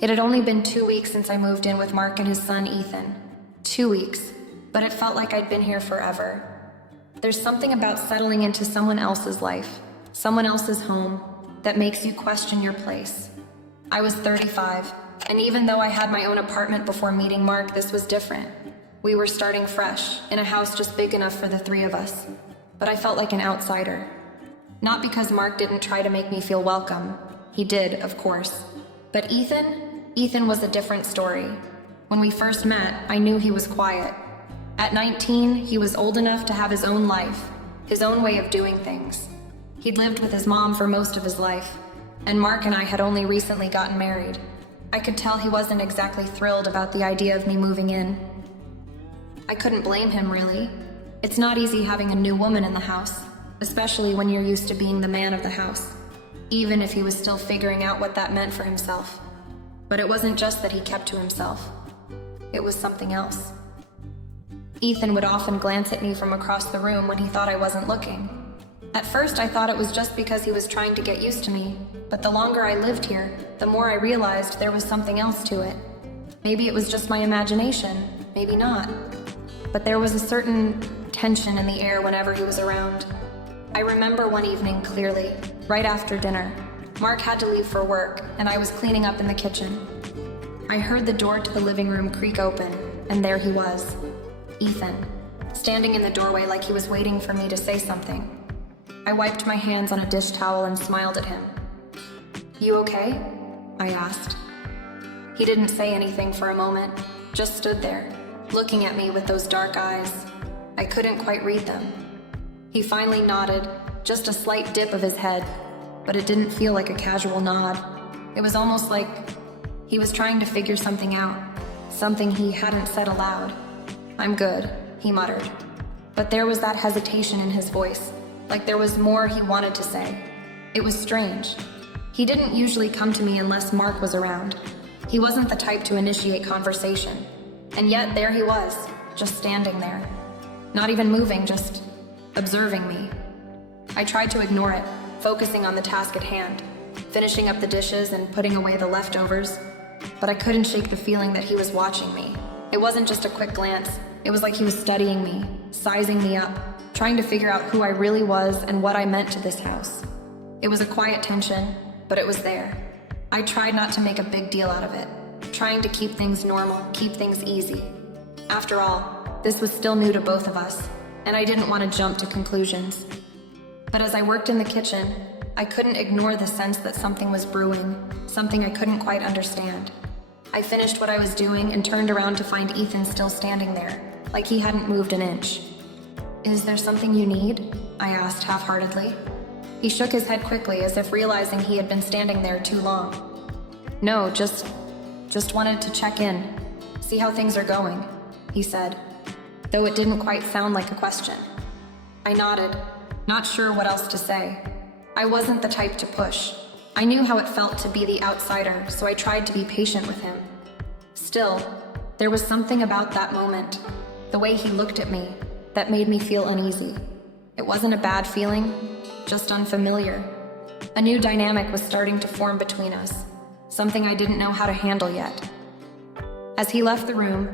It had only been 2 weeks since I moved in with Mark and his son, Ethan. 2 weeks, but it felt like I'd been here forever. There's something about settling into someone else's life, someone else's home, that makes you question your place. I was 35, and even though I had my own apartment before meeting Mark, this was different. We were starting fresh, in a house just big enough for the three of us, but I felt like an outsider. Not because Mark didn't try to make me feel welcome. He did, of course. But Ethan was a different story. When we first met, I knew he was quiet. At 19, he was old enough to have his own life, his own way of doing things. He'd lived with his mom for most of his life, and Mark and I had only recently gotten married. I could tell he wasn't exactly thrilled about the idea of me moving in. I couldn't blame him, really. It's not easy having a new woman in the house, especially when you're used to being the man of the house, even if he was still figuring out what that meant for himself. But it wasn't just that he kept to himself. It was something else. Ethan would often glance at me from across the room when he thought I wasn't looking. At first, I thought it was just because he was trying to get used to me, but the longer I lived here, the more I realized there was something else to it. Maybe it was just my imagination, maybe not. But there was a certain tension in the air whenever he was around. I remember one evening clearly, right after dinner. Mark had to leave for work, and I was cleaning up in the kitchen. I heard the door to the living room creak open, and there he was, Ethan, standing in the doorway like he was waiting for me to say something. I wiped my hands on a dish towel and smiled at him. "You okay?" I asked. He didn't say anything for a moment, just stood there, looking at me with those dark eyes. I couldn't quite read them. He finally nodded, just a slight dip of his head, but it didn't feel like a casual nod. It was almost like he was trying to figure something out, something he hadn't said aloud. "I'm good," he muttered. But there was that hesitation in his voice, like there was more he wanted to say. It was strange. He didn't usually come to me unless Mark was around. He wasn't the type to initiate conversation. And yet there he was, just standing there. Not even moving, just observing me. I tried to ignore it, focusing on the task at hand, finishing up the dishes and putting away the leftovers, but I couldn't shake the feeling that he was watching me. It wasn't just a quick glance, it was like he was studying me, sizing me up, trying to figure out who I really was and what I meant to this house. It was a quiet tension, but it was there. I tried not to make a big deal out of it, trying to keep things normal, keep things easy. After all, this was still new to both of us, and I didn't want to jump to conclusions. But as I worked in the kitchen, I couldn't ignore the sense that something was brewing, something I couldn't quite understand. I finished what I was doing and turned around to find Ethan still standing there, like he hadn't moved an inch. "Is there something you need?" I asked half-heartedly. He shook his head quickly, as if realizing he had been standing there too long. "No, just wanted to check in, see how things are going," he said, though it didn't quite sound like a question. I nodded, not sure what else to say. I wasn't the type to push. I knew how it felt to be the outsider, so I tried to be patient with him. Still, there was something about that moment, the way he looked at me, that made me feel uneasy. It wasn't a bad feeling, just unfamiliar. A new dynamic was starting to form between us, something I didn't know how to handle yet. As he left the room,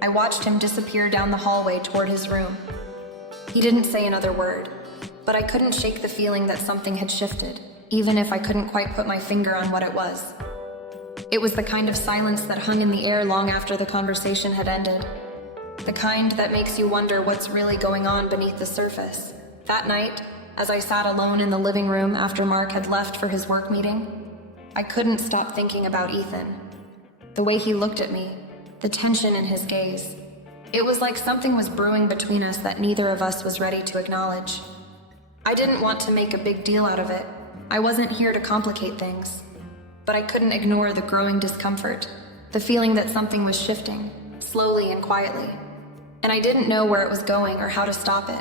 I watched him disappear down the hallway toward his room. He didn't say another word, but I couldn't shake the feeling that something had shifted, even if I couldn't quite put my finger on what it was. It was the kind of silence that hung in the air long after the conversation had ended. The kind that makes you wonder what's really going on beneath the surface. That night, as I sat alone in the living room after Mark had left for his work meeting, I couldn't stop thinking about Ethan. The way he looked at me, the tension in his gaze. It was like something was brewing between us that neither of us was ready to acknowledge. I didn't want to make a big deal out of it. I wasn't here to complicate things. But I couldn't ignore the growing discomfort, the feeling that something was shifting, slowly and quietly. And I didn't know where it was going or how to stop it.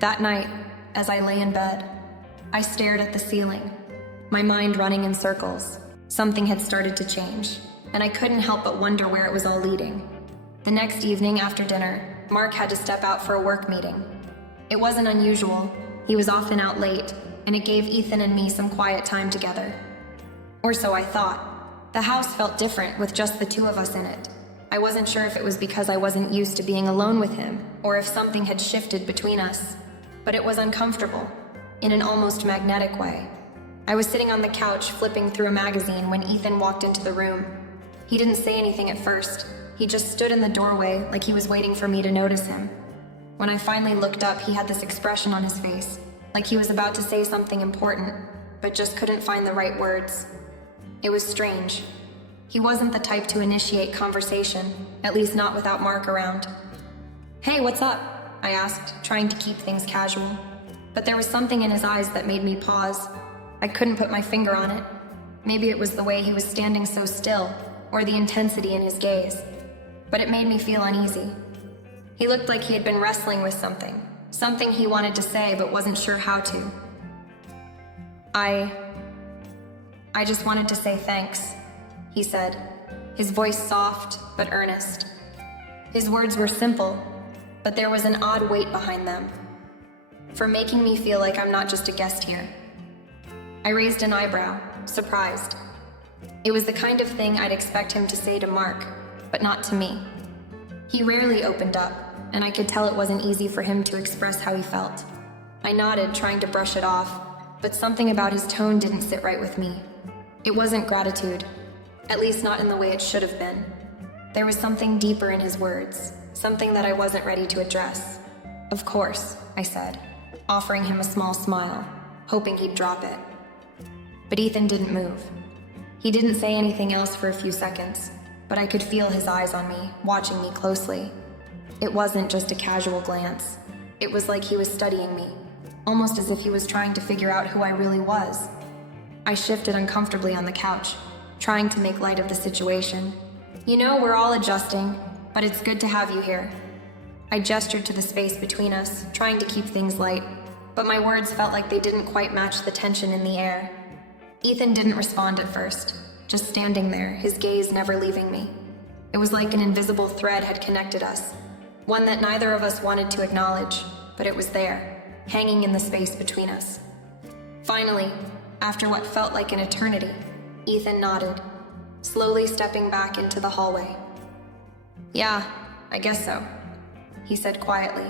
That night, as I lay in bed, I stared at the ceiling, my mind running in circles. Something had started to change, and I couldn't help but wonder where it was all leading. The next evening after dinner, Mark had to step out for a work meeting. It wasn't unusual. He was often out late, and it gave Ethan and me some quiet time together. Or so I thought. The house felt different with just the two of us in it. I wasn't sure if it was because I wasn't used to being alone with him, or if something had shifted between us. But it was uncomfortable, in an almost magnetic way. I was sitting on the couch flipping through a magazine when Ethan walked into the room. He didn't say anything at first. He just stood in the doorway like he was waiting for me to notice him. When I finally looked up, he had this expression on his face, like he was about to say something important, but just couldn't find the right words. It was strange. He wasn't the type to initiate conversation, at least not without Mark around. "Hey, what's up?" I asked, trying to keep things casual. But there was something in his eyes that made me pause. I couldn't put my finger on it. Maybe it was the way he was standing so still, or the intensity in his gaze. But it made me feel uneasy. He looked like he had been wrestling with something he wanted to say but wasn't sure how to. I just wanted to say thanks, he said, his voice soft but earnest. His words were simple, but there was an odd weight behind them, for making me feel like I'm not just a guest here. I raised an eyebrow, surprised. It was the kind of thing I'd expect him to say to Mark, but not to me. He rarely opened up, and I could tell it wasn't easy for him to express how he felt. I nodded, trying to brush it off, but something about his tone didn't sit right with me. It wasn't gratitude, at least not in the way it should have been. There was something deeper in his words, something that I wasn't ready to address. "Of course," I said, offering him a small smile, hoping he'd drop it. But Ethan didn't move. He didn't say anything else for a few seconds, but I could feel his eyes on me, watching me closely. It wasn't just a casual glance. It was like he was studying me, almost as if he was trying to figure out who I really was. I shifted uncomfortably on the couch, trying to make light of the situation. "You know, we're all adjusting, but it's good to have you here." I gestured to the space between us, trying to keep things light, but my words felt like they didn't quite match the tension in the air. Ethan didn't respond at first, just standing there, his gaze never leaving me. It was like an invisible thread had connected us, one that neither of us wanted to acknowledge, but it was there, hanging in the space between us. Finally, after what felt like an eternity, Ethan nodded, slowly stepping back into the hallway. "Yeah, I guess so," he said quietly,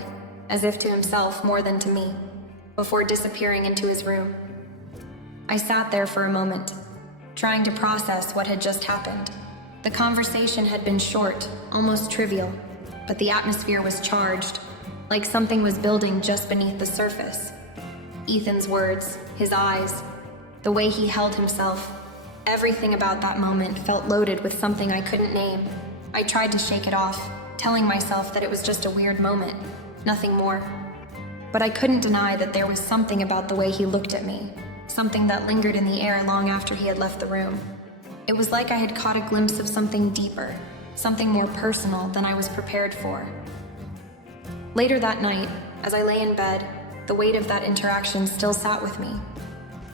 as if to himself more than to me, before disappearing into his room. I sat there for a moment, trying to process what had just happened. The conversation had been short, almost trivial, but the atmosphere was charged, like something was building just beneath the surface. Ethan's words, his eyes, the way he held himself, everything about that moment felt loaded with something I couldn't name. I tried to shake it off, telling myself that it was just a weird moment, nothing more. But I couldn't deny that there was something about the way he looked at me, something that lingered in the air long after he had left the room. It was like I had caught a glimpse of something deeper, something more personal than I was prepared for. Later that night, as I lay in bed, the weight of that interaction still sat with me.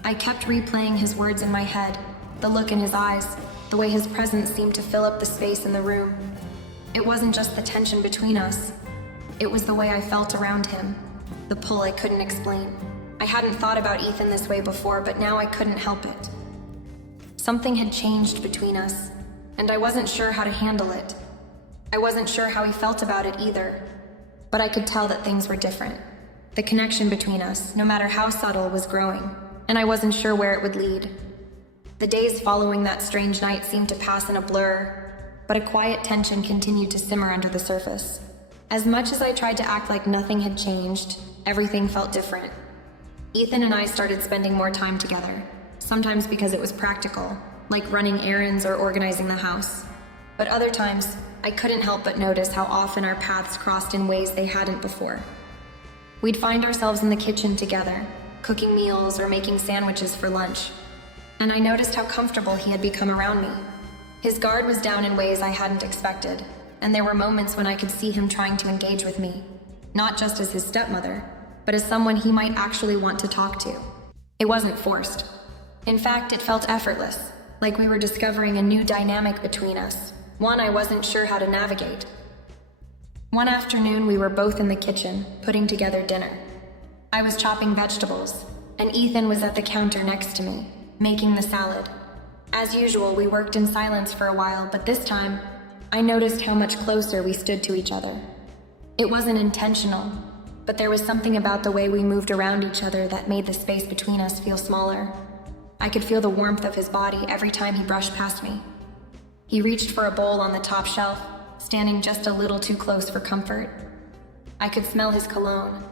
I kept replaying his words in my head, the look in his eyes, the way his presence seemed to fill up the space in the room. It wasn't just the tension between us. It was the way I felt around him, the pull I couldn't explain. I hadn't thought about Ethan this way before, but now I couldn't help it. Something had changed between us, and I wasn't sure how to handle it. I wasn't sure how he felt about it either, but I could tell that things were different. The connection between us, no matter how subtle, was growing, and I wasn't sure where it would lead. The days following that strange night seemed to pass in a blur, but a quiet tension continued to simmer under the surface. As much as I tried to act like nothing had changed, everything felt different. Ethan and I started spending more time together, sometimes because it was practical, like running errands or organizing the house. But other times, I couldn't help but notice how often our paths crossed in ways they hadn't before. We'd find ourselves in the kitchen together, cooking meals or making sandwiches for lunch. And I noticed how comfortable he had become around me. His guard was down in ways I hadn't expected, and there were moments when I could see him trying to engage with me, not just as his stepmother, but as someone he might actually want to talk to. It wasn't forced. In fact, it felt effortless, like we were discovering a new dynamic between us, one I wasn't sure how to navigate. One afternoon, we were both in the kitchen, putting together dinner. I was chopping vegetables, and Ethan was at the counter next to me, making the salad. As usual, we worked in silence for a while, but this time, I noticed how much closer we stood to each other. It wasn't intentional, but there was something about the way we moved around each other that made the space between us feel smaller. I could feel the warmth of his body every time he brushed past me. He reached for a bowl on the top shelf, standing just a little too close for comfort. I could smell his cologne,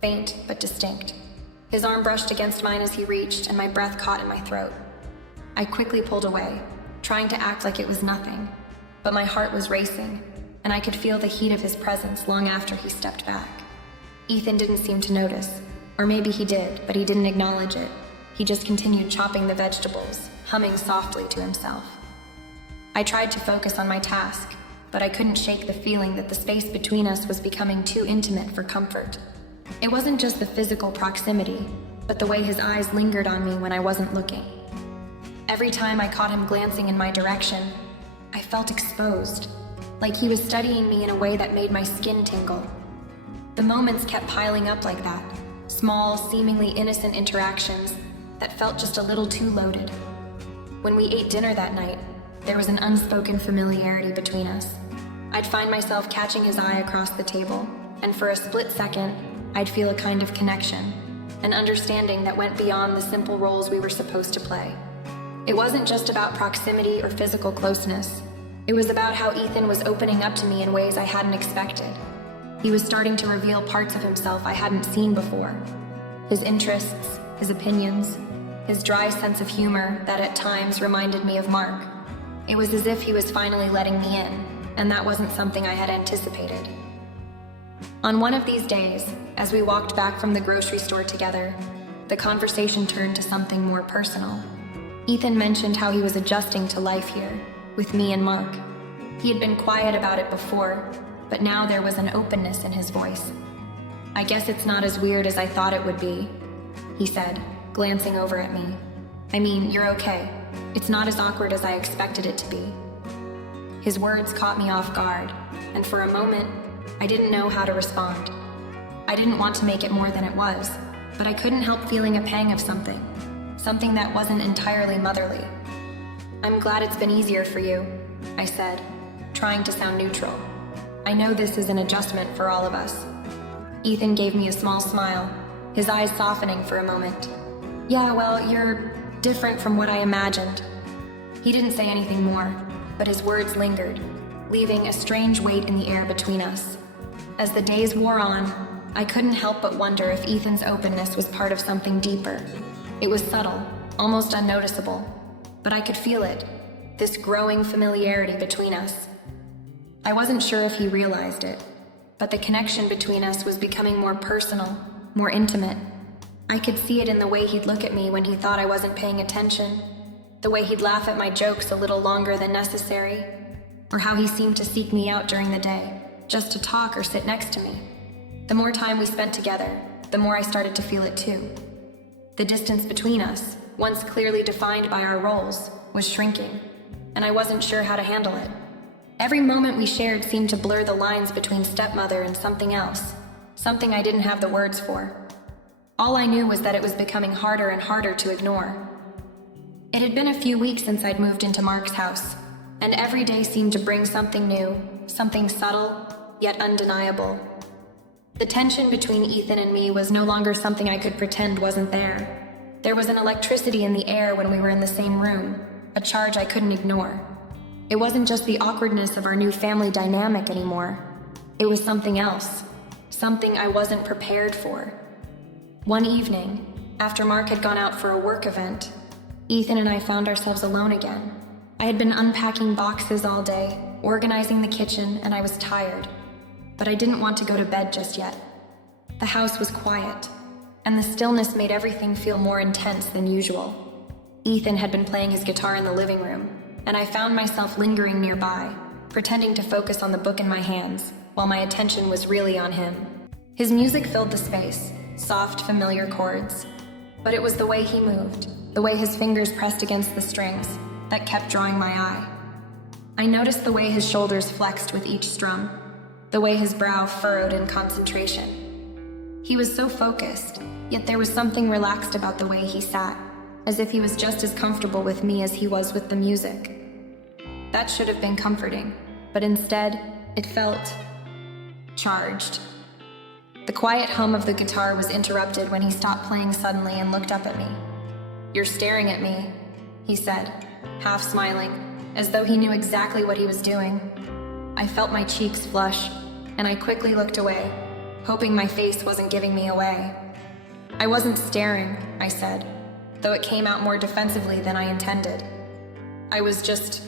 faint but distinct. His arm brushed against mine as he reached, and my breath caught in my throat. I quickly pulled away, trying to act like it was nothing, but my heart was racing, and I could feel the heat of his presence long after he stepped back. Ethan didn't seem to notice, or maybe he did, but he didn't acknowledge it. He just continued chopping the vegetables, humming softly to himself. I tried to focus on my task, but I couldn't shake the feeling that the space between us was becoming too intimate for comfort. It wasn't just the physical proximity, but the way his eyes lingered on me when I wasn't looking. Every time I caught him glancing in my direction, I felt exposed, like he was studying me in a way that made my skin tingle. The moments kept piling up like that, small, seemingly innocent interactions that felt just a little too loaded. When we ate dinner that night, there was an unspoken familiarity between us. I'd find myself catching his eye across the table, and for a split second, I'd feel a kind of connection, an understanding that went beyond the simple roles we were supposed to play. It wasn't just about proximity or physical closeness. It was about how Ethan was opening up to me in ways I hadn't expected. He was starting to reveal parts of himself I hadn't seen before. His interests, his opinions, his dry sense of humor that at times reminded me of Mark. It was as if he was finally letting me in, and that wasn't something I had anticipated. On one of these days, as we walked back from the grocery store together, the conversation turned to something more personal. Ethan mentioned how he was adjusting to life here, with me and Mark. He had been quiet about it before, but now there was an openness in his voice. "I guess it's not as weird as I thought it would be," he said, glancing over at me. "I mean, you're okay. It's not as awkward as I expected it to be." His words caught me off guard, and for a moment, I didn't know how to respond. I didn't want to make it more than it was, but I couldn't help feeling a pang of something that wasn't entirely motherly. "I'm glad it's been easier for you," I said, trying to sound neutral. "I know this is an adjustment for all of us." Ethan gave me a small smile, his eyes softening for a moment. "Yeah, well, you're different from what I imagined." He didn't say anything more, but his words lingered, leaving a strange weight in the air between us. As the days wore on, I couldn't help but wonder if Ethan's openness was part of something deeper. It was subtle, almost unnoticeable, but I could feel it, this growing familiarity between us. I wasn't sure if he realized it, but the connection between us was becoming more personal, more intimate. I could see it in the way he'd look at me when he thought I wasn't paying attention, the way he'd laugh at my jokes a little longer than necessary, or how he seemed to seek me out during the day, just to talk or sit next to me. The more time we spent together, the more I started to feel it too. The distance between us, once clearly defined by our roles, was shrinking, and I wasn't sure how to handle it. Every moment we shared seemed to blur the lines between stepmother and something else, something I didn't have the words for. All I knew was that it was becoming harder and harder to ignore. It had been a few weeks since I'd moved into Mark's house, and every day seemed to bring something new, something subtle, yet undeniable. The tension between Ethan and me was no longer something I could pretend wasn't there. There was an electricity in the air when we were in the same room, a charge I couldn't ignore. It wasn't just the awkwardness of our new family dynamic anymore. It was something else, something I wasn't prepared for. One evening, after Mark had gone out for a work event, Ethan and I found ourselves alone again. I had been unpacking boxes all day, organizing the kitchen, and I was tired. But I didn't want to go to bed just yet. The house was quiet, and the stillness made everything feel more intense than usual. Ethan had been playing his guitar in the living room, and I found myself lingering nearby, pretending to focus on the book in my hands, while my attention was really on him. His music filled the space, soft, familiar chords, but it was the way he moved, the way his fingers pressed against the strings, that kept drawing my eye. I noticed the way his shoulders flexed with each strum, the way his brow furrowed in concentration. He was so focused, yet there was something relaxed about the way he sat, as if he was just as comfortable with me as he was with the music. That should have been comforting, but instead, it felt charged. The quiet hum of the guitar was interrupted when he stopped playing suddenly and looked up at me. "You're staring at me," he said, half smiling, as though he knew exactly what he was doing. I felt my cheeks flush, and I quickly looked away, hoping my face wasn't giving me away. "I wasn't staring," I said, though it came out more defensively than I intended. "I was just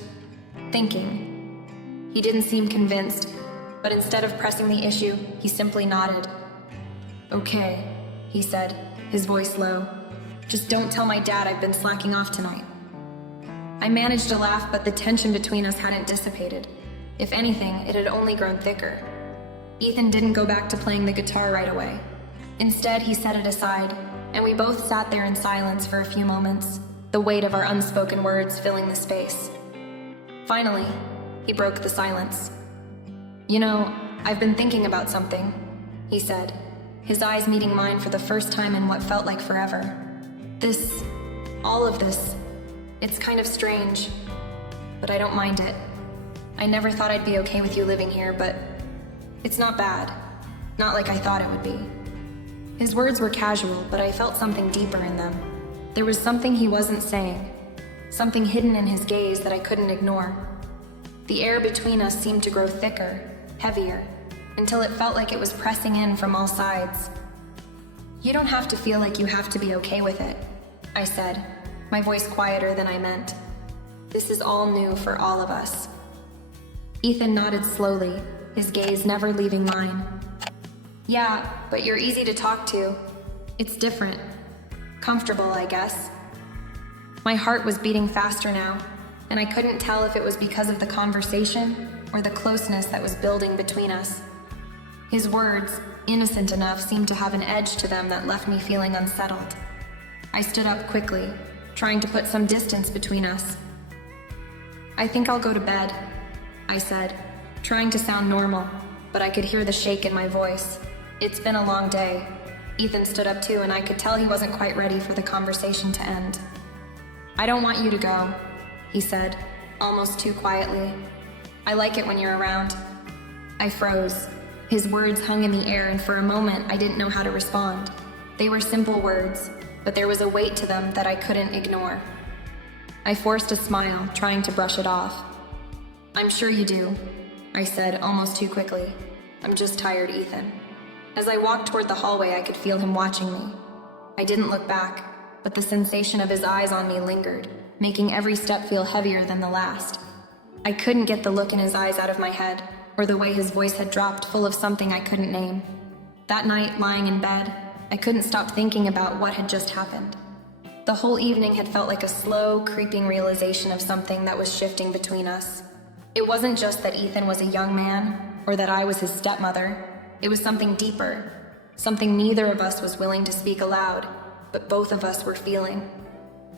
thinking." He didn't seem convinced, but instead of pressing the issue, he simply nodded. "Okay," he said, his voice low. "Just don't tell my dad I've been slacking off tonight." I managed to laugh, but the tension between us hadn't dissipated. If anything, it had only grown thicker. Ethan didn't go back to playing the guitar right away. Instead, he set it aside, and we both sat there in silence for a few moments, the weight of our unspoken words filling the space. Finally, he broke the silence. "You know, I've been thinking about something," he said, his eyes meeting mine for the first time in what felt like forever. All of this, it's kind of strange, but I don't mind it. I never thought I'd be okay with you living here, but it's not bad. Not like I thought it would be." His words were casual, but I felt something deeper in them. There was something he wasn't saying, something hidden in his gaze that I couldn't ignore. The air between us seemed to grow thicker, heavier, until it felt like it was pressing in from all sides. "You don't have to feel like you have to be okay with it," I said, my voice quieter than I meant. "This is all new for all of us." Ethan nodded slowly, his gaze never leaving mine. "Yeah, but you're easy to talk to. It's different. Comfortable, I guess." My heart was beating faster now, and I couldn't tell if it was because of the conversation or the closeness that was building between us. His words, innocent enough, seemed to have an edge to them that left me feeling unsettled. I stood up quickly, trying to put some distance between us. "I think I'll go to bed," I said, trying to sound normal, but I could hear the shake in my voice. It's been a long day. Ethan stood up too, and I could tell he wasn't quite ready for the conversation to end. "I don't want you to go," he said, almost too quietly. "I like it when you're around." I froze. His words hung in the air, and for a moment I didn't know how to respond. They were simple words, but there was a weight to them that I couldn't ignore. I forced a smile, trying to brush it off. "I'm sure you do," I said, almost too quickly. "I'm just tired, Ethan." As I walked toward the hallway, I could feel him watching me. I didn't look back, but the sensation of his eyes on me lingered, making every step feel heavier than the last. I couldn't get the look in his eyes out of my head, or the way his voice had dropped, full of something I couldn't name. That night, lying in bed, I couldn't stop thinking about what had just happened. The whole evening had felt like a slow, creeping realization of something that was shifting between us. It wasn't just that Ethan was a young man, or that I was his stepmother. It was something deeper, something neither of us was willing to speak aloud, but both of us were feeling.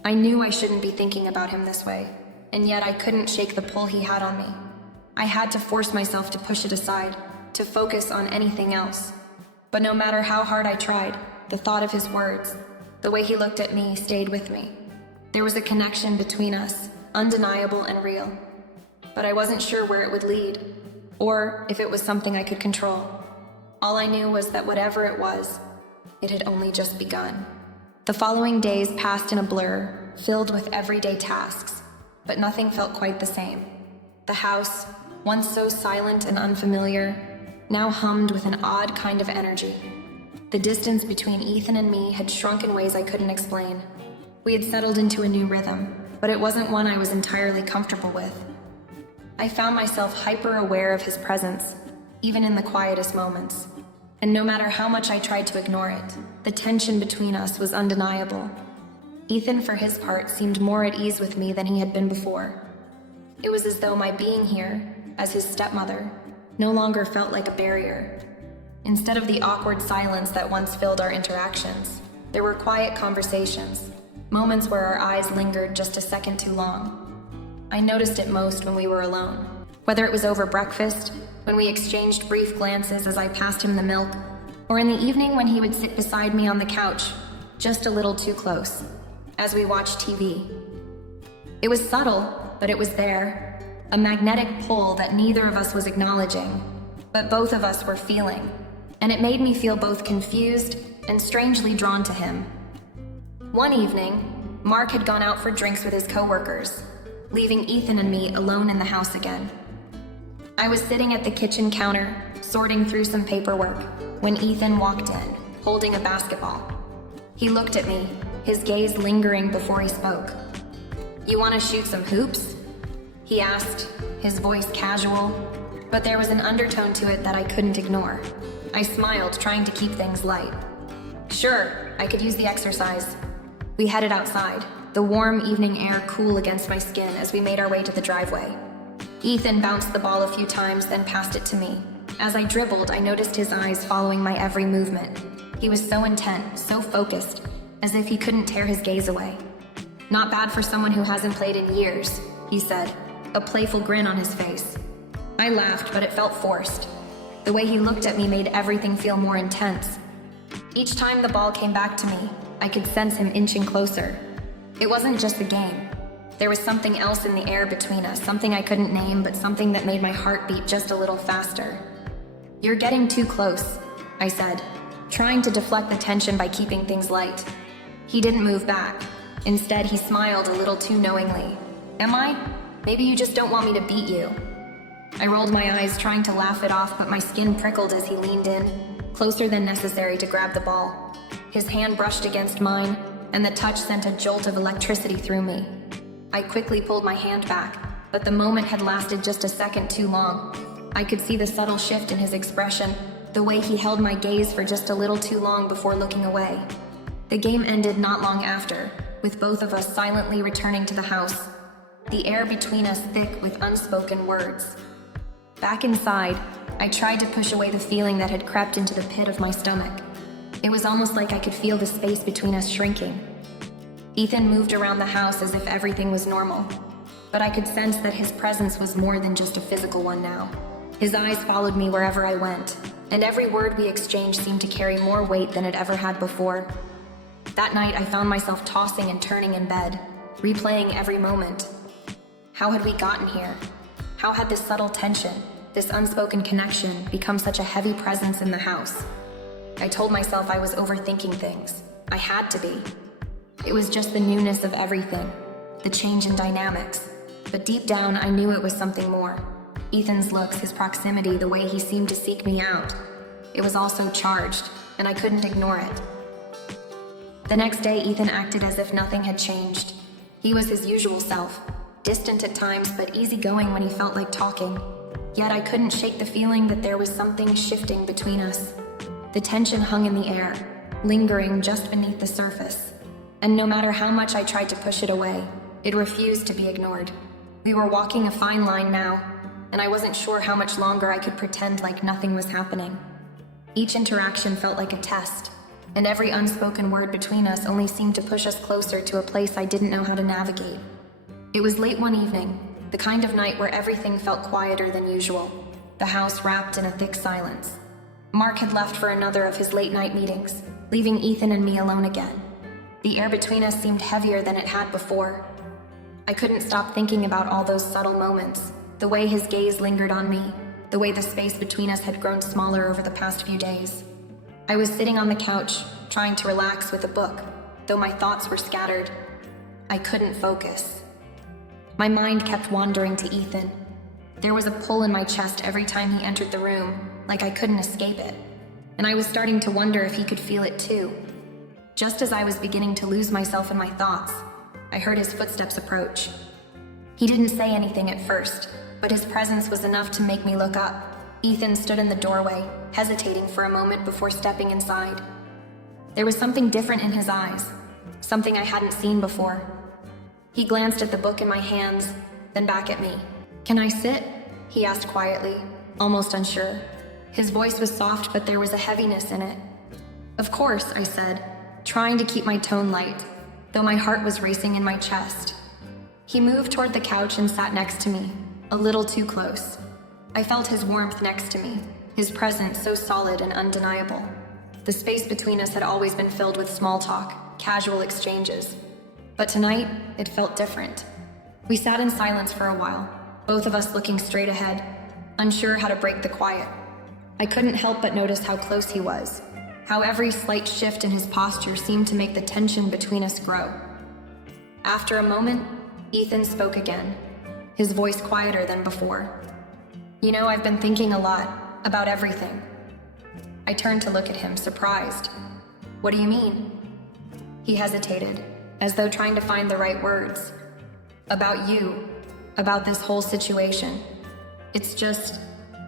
I knew I shouldn't be thinking about him this way, and yet I couldn't shake the pull he had on me. I had to force myself to push it aside, to focus on anything else. But no matter how hard I tried, the thought of his words, the way he looked at me, stayed with me. There was a connection between us, undeniable and real. But I wasn't sure where it would lead, or if it was something I could control. All I knew was that whatever it was, it had only just begun. The following days passed in a blur, filled with everyday tasks, but nothing felt quite the same. The house, once so silent and unfamiliar, now hummed with an odd kind of energy. The distance between Ethan and me had shrunk in ways I couldn't explain. We had settled into a new rhythm, but it wasn't one I was entirely comfortable with. I found myself hyper-aware of his presence, even in the quietest moments. And no matter how much I tried to ignore it, the tension between us was undeniable. Ethan, for his part, seemed more at ease with me than he had been before. It was as though my being here, as his stepmother, no longer felt like a barrier. Instead of the awkward silence that once filled our interactions, there were quiet conversations, moments where our eyes lingered just a second too long. I noticed it most when we were alone. Whether it was over breakfast, when we exchanged brief glances as I passed him the milk, or in the evening when he would sit beside me on the couch, just a little too close. as we watched TV. It was subtle, but it was there, a magnetic pull that neither of us was acknowledging, but both of us were feeling, and it made me feel both confused and strangely drawn to him. One evening, Mark had gone out for drinks with his coworkers, leaving Ethan and me alone in the house again. I was sitting at the kitchen counter, sorting through some paperwork, when Ethan walked in, holding a basketball. He looked at me, his gaze lingering before he spoke. "You want to shoot some hoops?" he asked, his voice casual, but there was an undertone to it that I couldn't ignore. I smiled, trying to keep things light. "Sure, I could use the exercise." We headed outside, the warm evening air cool against my skin as we made our way to the driveway. Ethan bounced the ball a few times, then passed it to me. As I dribbled, I noticed his eyes following my every movement. He was so intent, so focused, as if he couldn't tear his gaze away. "Not bad for someone who hasn't played in years," he said, a playful grin on his face. I laughed, but it felt forced. The way he looked at me made everything feel more intense. Each time the ball came back to me, I could sense him inching closer. It wasn't just a game. There was something else in the air between us, something I couldn't name, but something that made my heart beat just a little faster. "You're getting too close," I said, trying to deflect the tension by keeping things light. He didn't move back. Instead, he smiled a little too knowingly. "Am I? Maybe you just don't want me to beat you." I rolled my eyes, trying to laugh it off, but my skin prickled as he leaned in, closer than necessary to grab the ball. His hand brushed against mine, and the touch sent a jolt of electricity through me. I quickly pulled my hand back, but the moment had lasted just a second too long. I could see the subtle shift in his expression, the way he held my gaze for just a little too long before looking away. The game ended not long after, with both of us silently returning to the house, the air between us thick with unspoken words. Back inside, I tried to push away the feeling that had crept into the pit of my stomach. It was almost like I could feel the space between us shrinking. Ethan moved around the house as if everything was normal, but I could sense that his presence was more than just a physical one now. His eyes followed me wherever I went, and every word we exchanged seemed to carry more weight than it ever had before. That night, I found myself tossing and turning in bed, replaying every moment. How had we gotten here? How had this subtle tension, this unspoken connection, become such a heavy presence in the house? I told myself I was overthinking things. I had to be. It was just the newness of everything, the change in dynamics. But deep down, I knew it was something more. Ethan's looks, his proximity, the way he seemed to seek me out. It was all so charged, and I couldn't ignore it. The next day, Ethan acted as if nothing had changed. He was his usual self, distant at times, but easygoing when he felt like talking. Yet I couldn't shake the feeling that there was something shifting between us. The tension hung in the air, lingering just beneath the surface. And no matter how much I tried to push it away, it refused to be ignored. We were walking a fine line now, and I wasn't sure how much longer I could pretend like nothing was happening. Each interaction felt like a test, and every unspoken word between us only seemed to push us closer to a place I didn't know how to navigate. It was late one evening, the kind of night where everything felt quieter than usual, the house wrapped in a thick silence. Mark had left for another of his late-night meetings, leaving Ethan and me alone again. The air between us seemed heavier than it had before. I couldn't stop thinking about all those subtle moments, the way his gaze lingered on me, the way the space between us had grown smaller over the past few days. I was sitting on the couch, trying to relax with a book, though my thoughts were scattered. I couldn't focus. My mind kept wandering to Ethan. There was a pull in my chest every time he entered the room, like I couldn't escape it, and I was starting to wonder if he could feel it too. Just as I was beginning to lose myself in my thoughts, I heard his footsteps approach. He didn't say anything at first, but his presence was enough to make me look up. Ethan stood in the doorway, hesitating for a moment before stepping inside. There was something different in his eyes, something I hadn't seen before. He glanced at the book in my hands, then back at me. "Can I sit?" he asked quietly, almost unsure. His voice was soft, but there was a heaviness in it. "Of course," I said, trying to keep my tone light, though my heart was racing in my chest. He moved toward the couch and sat next to me, a little too close. I felt his warmth next to me, his presence so solid and undeniable. The space between us had always been filled with small talk, casual exchanges. But tonight, it felt different. We sat in silence for a while, both of us looking straight ahead, unsure how to break the quiet. I couldn't help but notice how close he was, how every slight shift in his posture seemed to make the tension between us grow. After a moment, Ethan spoke again, his voice quieter than before. "You know, I've been thinking a lot about everything." I turned to look at him, surprised. "What do you mean?" He hesitated, as though trying to find the right words. "About you, about this whole situation. It's just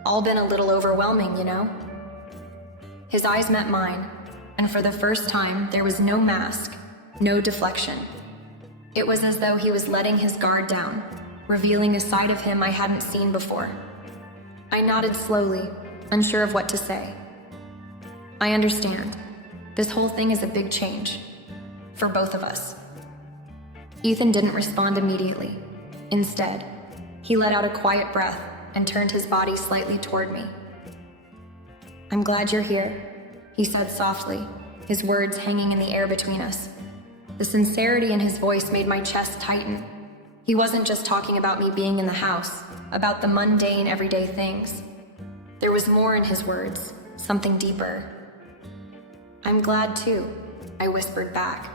all been a little overwhelming, you know?" His eyes met mine, and for the first time, there was no mask, no deflection. It was as though he was letting his guard down, revealing a side of him I hadn't seen before. I nodded slowly, unsure of what to say. "I understand. This whole thing is a big change. For both of us." Ethan didn't respond immediately. Instead, he let out a quiet breath and turned his body slightly toward me. "I'm glad you're here," he said softly, his words hanging in the air between us. The sincerity in his voice made my chest tighten. He wasn't just talking about me being in the house, about the mundane, everyday things. There was more in his words, something deeper. "I'm glad too," I whispered back,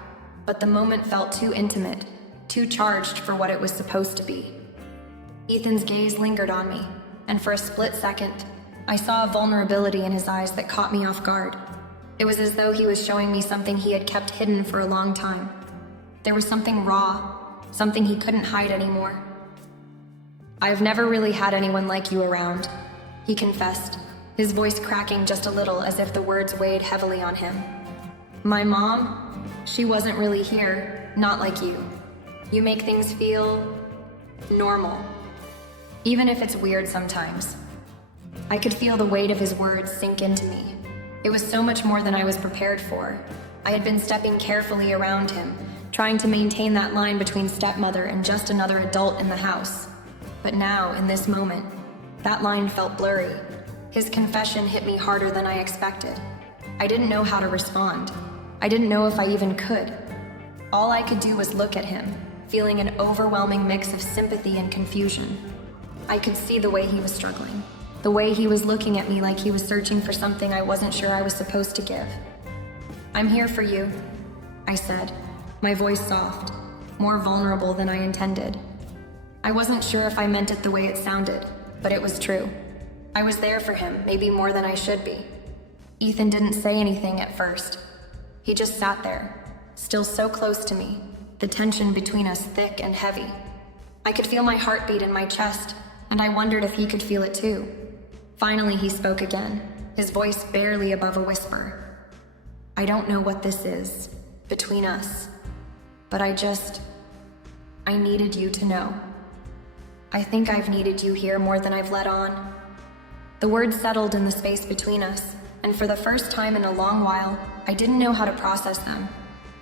but the moment felt too intimate, too charged for what it was supposed to be. Ethan's gaze lingered on me, and for a split second, I saw a vulnerability in his eyes that caught me off guard. It was as though he was showing me something he had kept hidden for a long time. There was something raw, something he couldn't hide anymore. "I've never really had anyone like you around," he confessed, his voice cracking just a little as if the words weighed heavily on him. "My mom? She wasn't really here, not like you. You make things feel normal, even if it's weird sometimes." I could feel the weight of his words sink into me. It was so much more than I was prepared for. I had been stepping carefully around him, trying to maintain that line between stepmother and just another adult in the house. But now, in this moment, that line felt blurry. His confession hit me harder than I expected. I didn't know how to respond. I didn't know if I even could. All I could do was look at him, feeling an overwhelming mix of sympathy and confusion. I could see the way he was struggling, the way he was looking at me like he was searching for something I wasn't sure I was supposed to give. "I'm here for you," I said, my voice soft, more vulnerable than I intended. I wasn't sure if I meant it the way it sounded, but it was true. I was there for him, maybe more than I should be. Ethan didn't say anything at first. He just sat there, still so close to me, the tension between us thick and heavy. I could feel my heartbeat in my chest, and I wondered if he could feel it too. Finally, he spoke again, his voice barely above a whisper. "I don't know what this is, between us, but I needed you to know. I think I've needed you here more than I've let on." The words settled in the space between us, and for the first time in a long while, I didn't know how to process them.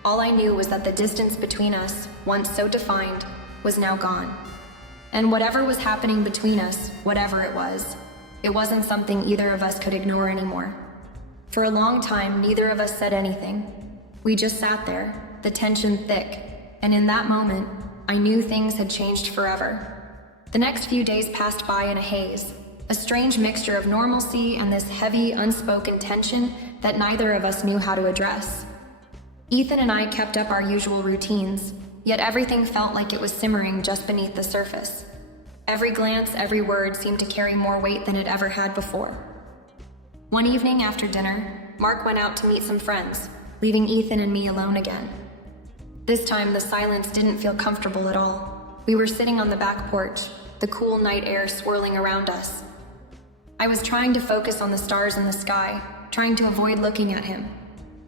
All I knew was that the distance between us, once so defined, was now gone. And whatever was happening between us, whatever it wasn't something either of us could ignore anymore. For a long time, neither of us said anything. We just sat there, the tension thick, and in that moment, I knew things had changed forever. The next few days passed by in a haze, a strange mixture of normalcy and this heavy, unspoken tension that neither of us knew how to address. Ethan and I kept up our usual routines, yet everything felt like it was simmering just beneath the surface. Every glance, every word seemed to carry more weight than it ever had before. One evening after dinner, Mark went out to meet some friends, leaving Ethan and me alone again. This time, the silence didn't feel comfortable at all. We were sitting on the back porch, the cool night air swirling around us. I was trying to focus on the stars in the sky, trying to avoid looking at him.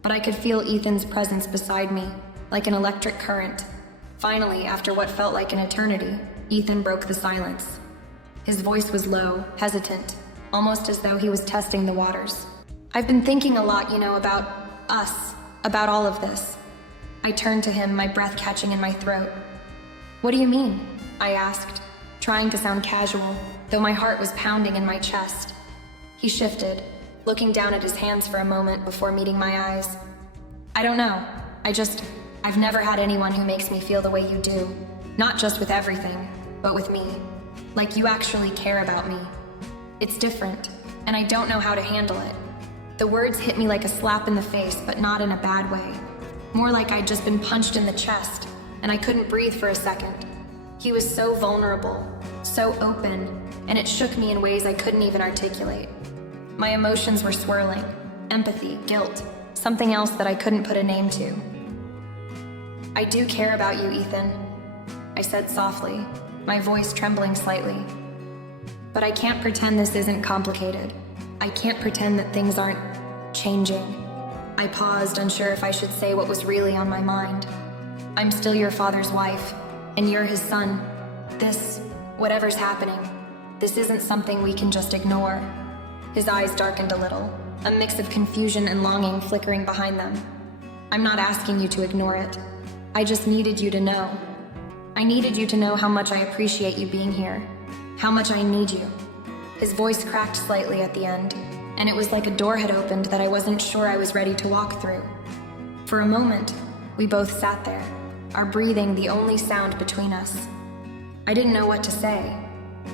But I could feel Ethan's presence beside me, like an electric current. Finally, after what felt like an eternity, Ethan broke the silence. His voice was low, hesitant, almost as though he was testing the waters. "I've been thinking a lot, about us, about all of this." I turned to him, my breath catching in my throat. "What do you mean?" I asked, trying to sound casual, though my heart was pounding in my chest. He shifted, looking down at his hands for a moment before meeting my eyes. "I don't know. I've never had anyone who makes me feel the way you do. Not just with everything, but with me. Like you actually care about me. It's different, and I don't know how to handle it. The words hit me like a slap in the face, but not in a bad way. More like I'd just been punched in the chest, and I couldn't breathe for a second. He was so vulnerable, so open, and it shook me in ways I couldn't even articulate. My emotions were swirling. Empathy, guilt, something else that I couldn't put a name to. I do care about you, Ethan, I said softly, my voice trembling slightly. But I can't pretend this isn't complicated. I can't pretend that things aren't changing. I paused, unsure if I should say what was really on my mind. I'm still your father's wife, and you're his son. This, whatever's happening, this isn't something we can just ignore. His eyes darkened a little, a mix of confusion and longing flickering behind them. I'm not asking you to ignore it. I just needed you to know. I needed you to know how much I appreciate you being here, how much I need you. His voice cracked slightly at the end, and it was like a door had opened that I wasn't sure I was ready to walk through. For a moment, we both sat there, our breathing the only sound between us. I didn't know what to say.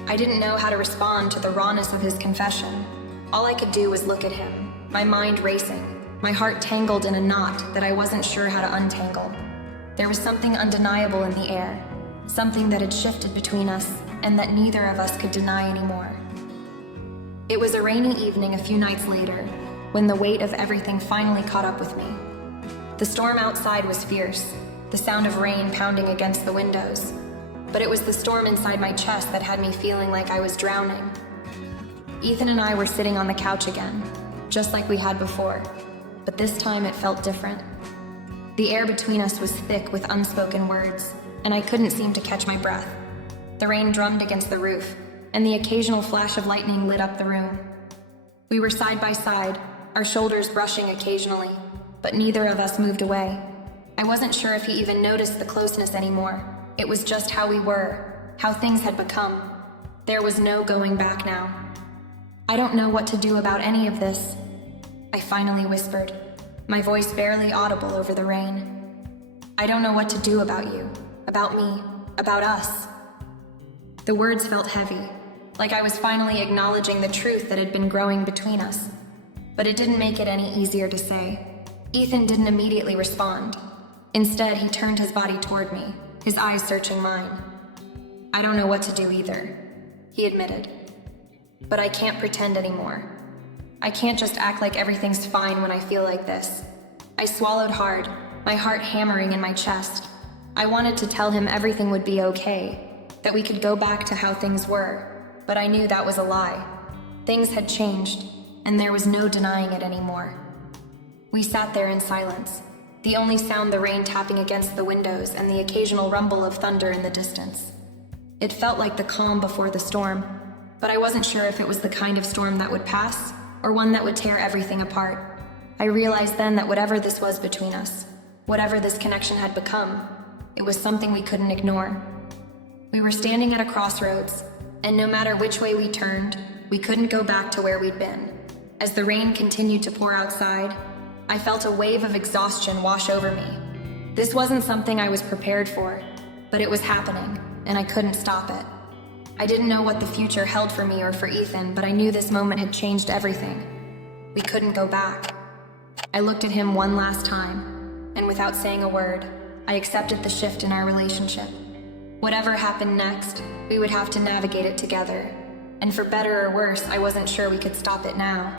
I didn't know how to respond to the rawness of his confession. All I could do was look at him, my mind racing, my heart tangled in a knot that I wasn't sure how to untangle. There was something undeniable in the air, something that had shifted between us and that neither of us could deny anymore. It was a rainy evening a few nights later, when the weight of everything finally caught up with me. The storm outside was fierce, the sound of rain pounding against the windows. But it was the storm inside my chest that had me feeling like I was drowning. Ethan and I were sitting on the couch again, just like we had before, but this time it felt different. The air between us was thick with unspoken words, and I couldn't seem to catch my breath. The rain drummed against the roof, and the occasional flash of lightning lit up the room. We were side by side, our shoulders brushing occasionally, but neither of us moved away. I wasn't sure if he even noticed the closeness anymore. It was just how we were, how things had become. There was no going back now. I don't know what to do about any of this, I finally whispered, my voice barely audible over the rain. I don't know what to do about you, about me, about us. The words felt heavy, like I was finally acknowledging the truth that had been growing between us. But it didn't make it any easier to say. Ethan didn't immediately respond. Instead, he turned his body toward me, his eyes searching mine. I don't know what to do either, he admitted. But I can't pretend anymore. I can't just act like everything's fine when I feel like this. I swallowed hard, my heart hammering in my chest. I wanted to tell him everything would be okay, that we could go back to how things were, but I knew that was a lie. Things had changed, and there was no denying it anymore. We sat there in silence, the only sound the rain tapping against the windows and the occasional rumble of thunder in the distance. It felt like the calm before the storm, but I wasn't sure if it was the kind of storm that would pass or one that would tear everything apart. I realized then that whatever this was between us, whatever this connection had become, it was something we couldn't ignore. We were standing at a crossroads, and no matter which way we turned, we couldn't go back to where we'd been. As the rain continued to pour outside, I felt a wave of exhaustion wash over me. This wasn't something I was prepared for, but it was happening, and I couldn't stop it. I didn't know what the future held for me or for Ethan, but I knew this moment had changed everything. We couldn't go back. I looked at him one last time, and without saying a word, I accepted the shift in our relationship. Whatever happened next, we would have to navigate it together. And for better or worse, I wasn't sure we could stop it now.